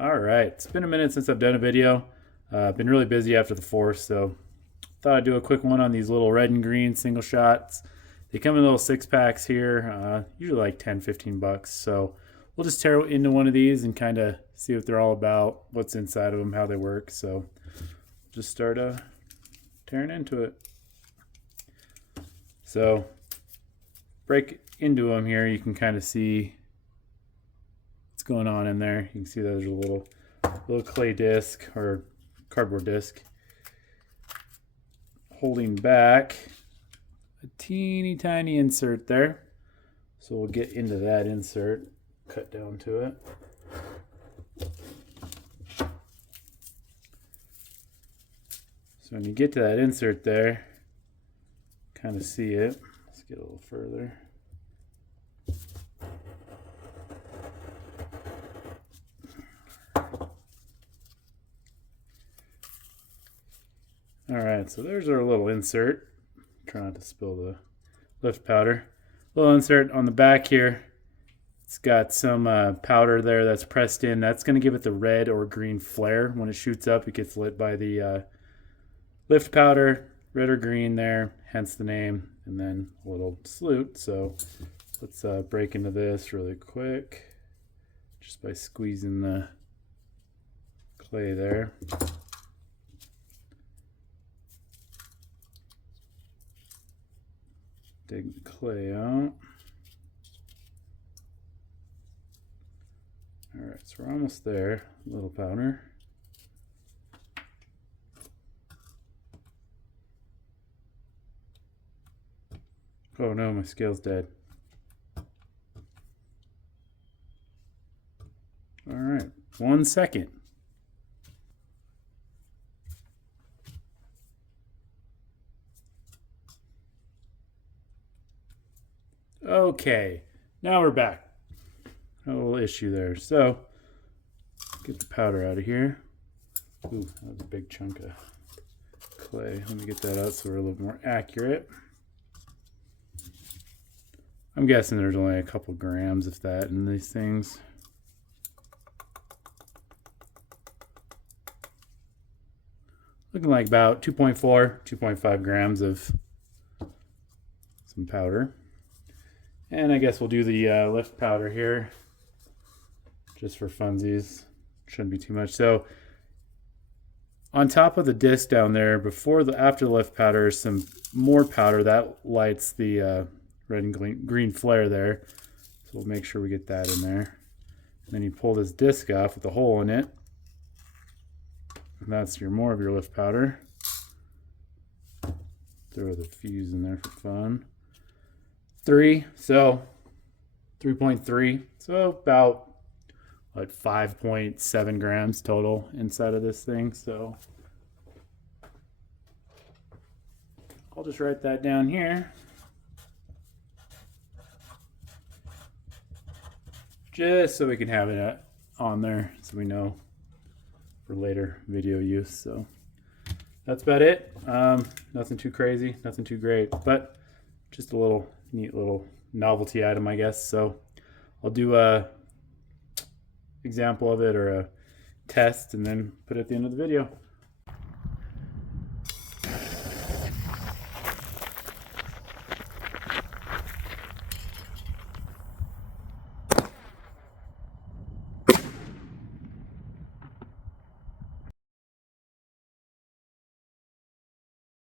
All right, it's been a minute since I've done a video. Been really busy after the 4th, so thought I'd do a quick one on these little red and green single shots. They come in little 6-packs here, usually like 10, 15 bucks. So we'll just tear into one of these and kind of see what they're all about, what's inside of them, how they work. So just start tearing into it. So break into them here, you can kind of see what's going on in there. You can see there's a little clay disc or cardboard disc holding back a teeny tiny insert there. So we'll get into that insert, cut down to it. So when you get to that insert there, kind of see it. Let's get a little further. All right, so there's our little insert. Try not to spill the lift powder. Little insert on the back here. It's got some powder there that's pressed in. That's going to give it the red or green flare. When it shoots up, it gets lit by the lift powder, red or green there, hence the name, and then a little salute. So let's break into this really quick just by squeezing the clay there. Dig the clay out. All right, so we're almost there. A little powder. Oh no, my scale's dead. All right, 1 second. Okay, now we're back. A little issue there. So, get the powder out of here. Ooh, that was a big chunk of clay. Let me get that out so we're a little more accurate. I'm guessing there's only a couple grams, if that, in these things. Looking like about 2.4, 2.5 grams of some powder. And I guess we'll do the lift powder here, just for funsies. Shouldn't be too much. So on top of the disc down there, after the lift powder, is some more powder that lights the red and green flare there. So we'll make sure we get that in there. And then you pull this disc off with a hole in it. And that's more of your lift powder. Throw the fuse in there for fun. 3.3, so about like 5.7 grams total inside of this thing. So I'll just write that down here, just so we can have it on there so we know for later video use. So that's about it. Nothing too crazy, nothing too great, but just a little neat little novelty item, I guess. So I'll do a example of it or a test and then put it at the end of the video.